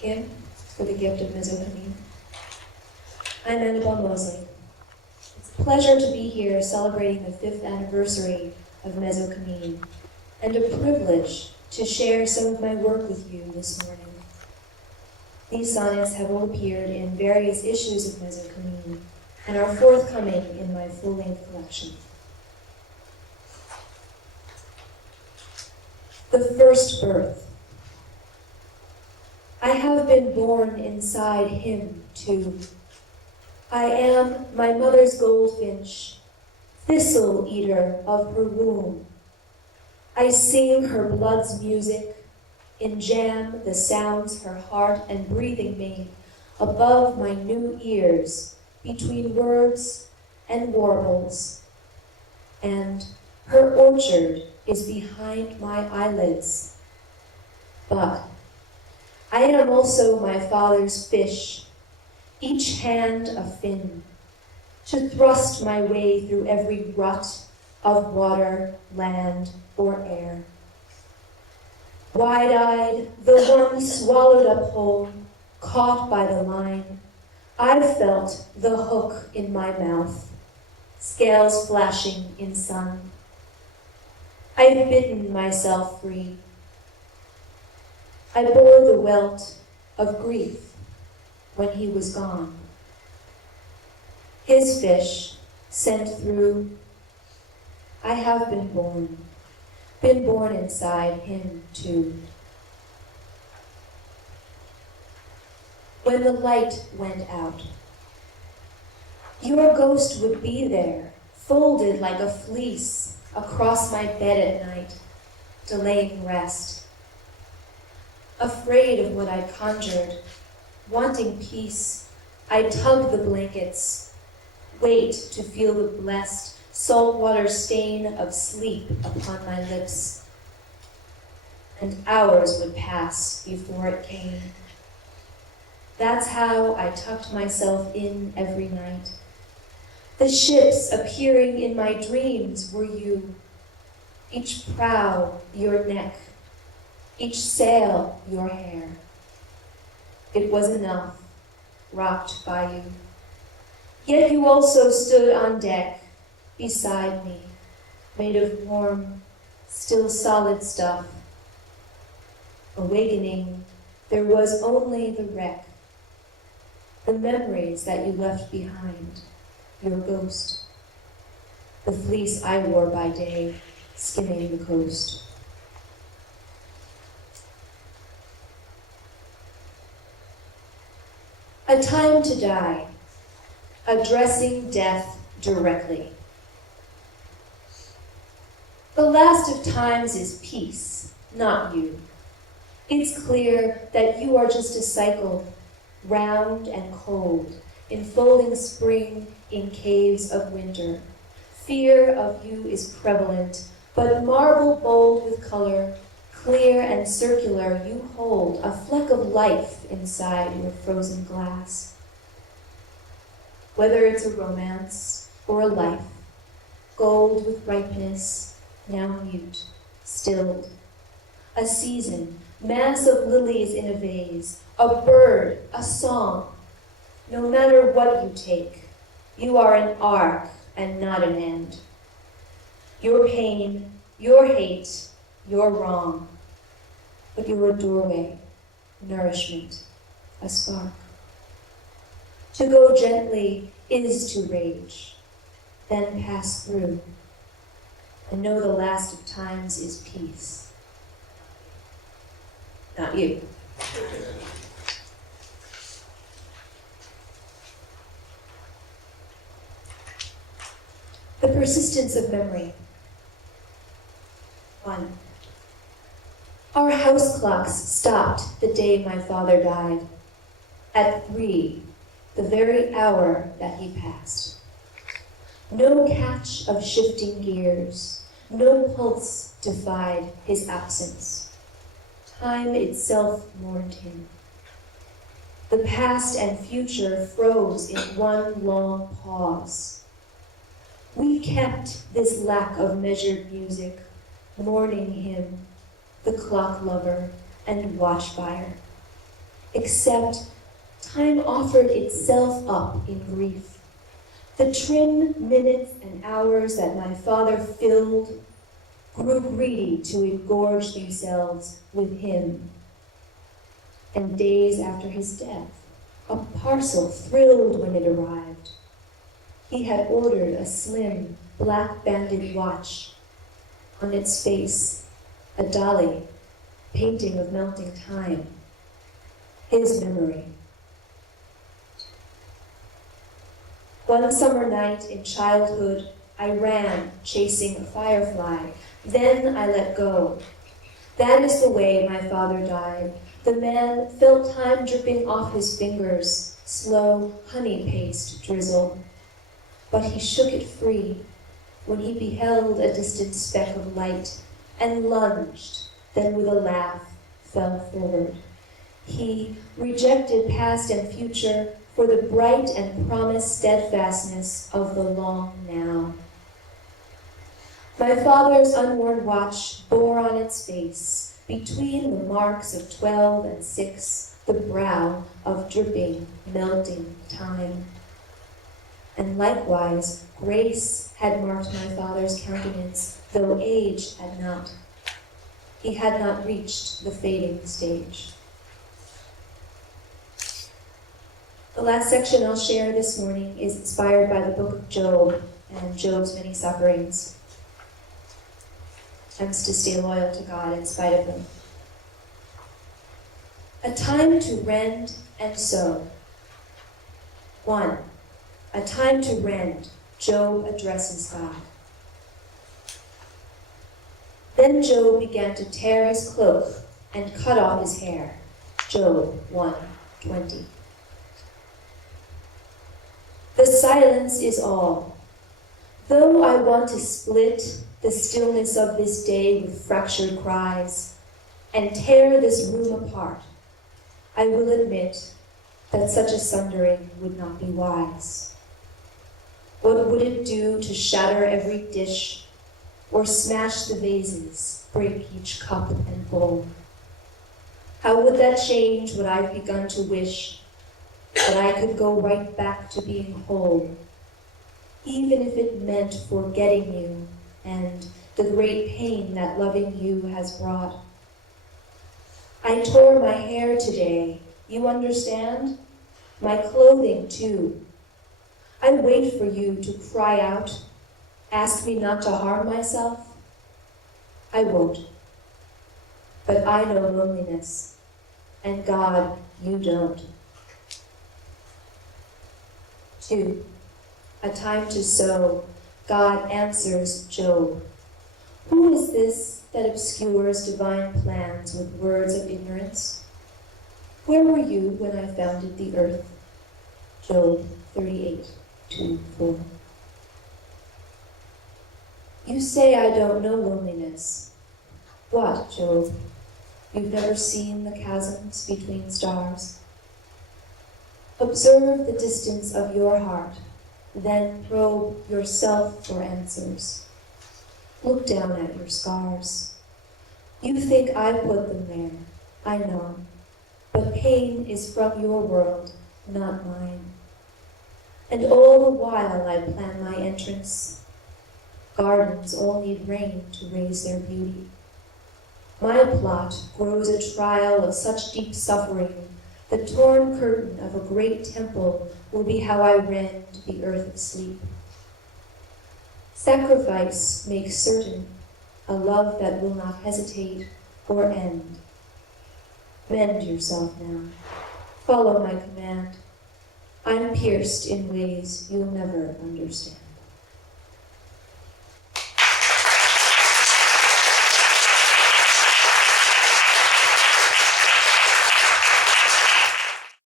Hymn for the gift of Mezzo Cammin. I'm Annabelle Moseley. It's a pleasure to be here celebrating the 5th anniversary of Mezzo Cammin, and a privilege to share some of my work with you this morning. These sonnets have all appeared in various issues of Mezzo Cammin and are forthcoming in my full-length collection. The first birth. I have been born inside him, too. I am my mother's goldfinch, thistle eater of her womb. I sing her blood's music, enjam the sounds her heart and breathing made above my new ears, between words and warbles. And her orchard is behind my eyelids. But I am also my father's fish, each hand a fin, to thrust my way through every rut of water, land, or air. Wide-eyed, the one swallowed up whole, caught by the line, I've felt the hook in my mouth, scales flashing in sun. I've bitten myself free. I bore the welt of grief when he was gone. His fish sent through. I have been born inside him too. When the light went out, your ghost would be there, folded like a fleece across my bed at night, delaying rest. Afraid of what I conjured, wanting peace, I tug the blankets, wait to feel the blessed saltwater stain of sleep upon my lips. And hours would pass before it came. That's how I tucked myself in every night. The ships appearing in my dreams were you, each prow your neck, each sail your hair. It was enough, rocked by you. Yet you also stood on deck beside me, made of warm, still solid stuff. Awakening, there was only the wreck, the memories that you left behind, your ghost, the fleece I wore by day, skimming the coast. A time to die, addressing death directly. The last of times is peace, not you. It's clear that you are just a cycle, round and cold, enfolding spring in caves of winter. Fear of you is prevalent, but marble bold with color, clear and circular, you hold a fleck of life inside your frozen glass. Whether it's a romance or a life, gold with ripeness, now mute, stilled. A season, mass of lilies in a vase, a bird, a song. No matter what you take, you are an arc and not an end. Your pain, your hate, your wrong, but you're a doorway, nourishment, a spark. To go gently is to rage, then pass through, and know the last of times is peace. Not you. The persistence of memory. 1. Our house clocks stopped the day my father died. At 3, the very hour that he passed. No catch of shifting gears, no pulse defied his absence. Time itself mourned him. The past and future froze in one long pause. We kept this lack of measured music, mourning him, the clock lover and watchfire. except time offered itself up in grief. The trim minutes and hours that my father filled grew greedy to engorge themselves with him. And days after his death, a parcel thrilled when it arrived. He had ordered a slim, black-banded watch. On its face, a Dali painting of melting time. His memory. One summer night in childhood, I ran, chasing a firefly. Then I let go. That is the way my father died. The man felt time dripping off his fingers, slow, honey-paste drizzle. But he shook it free when he beheld a distant speck of light and lunged, then with a laugh fell forward. He rejected past and future for the bright and promised steadfastness of the long now. My father's unworn watch bore on its face, between the marks of 12 and 6, the brow of dripping, melting time. And likewise, grace had marked my father's countenance, though age had not. He had not reached the fading stage. The last section I'll share this morning is inspired by the book of Job and Job's many sufferings. Attempts to stay loyal to God in spite of them. A time to rend and sow. 1. A time to rend. Job addresses God. Then Job began to tear his cloak and cut off his hair. Job 1:20. The silence is all. Though I want to split the stillness of this day with fractured cries and tear this room apart, I will admit that such a sundering would not be wise. What would it do to shatter every dish or smash the vases, break each cup and bowl? How would that change what I've begun to wish, that I could go right back to being whole, even if it meant forgetting you and the great pain that loving you has brought? I tore my hair today, you understand? My clothing too. I wait for you to cry out, ask me not to harm myself. I won't. But I know loneliness, and God, you don't. 2. A time to sow. God answers Job. Who is this that obscures divine plans with words of ignorance? Where were you when I founded the earth? Job 38:2-4. You say I don't know loneliness. What, Job? You've never seen the chasms between stars? Observe the distance of your heart, then probe yourself for answers. Look down at your scars. You think I put them there, I know, but pain is from your world, not mine. And all the while I plan my entrance. Gardens all need rain to raise their beauty. My plot grows a trial of such deep suffering, the torn curtain of a great temple will be how I rend the earth of sleep. Sacrifice makes certain a love that will not hesitate or end. Mend yourself now. Follow my command. I'm pierced in ways you'll never understand.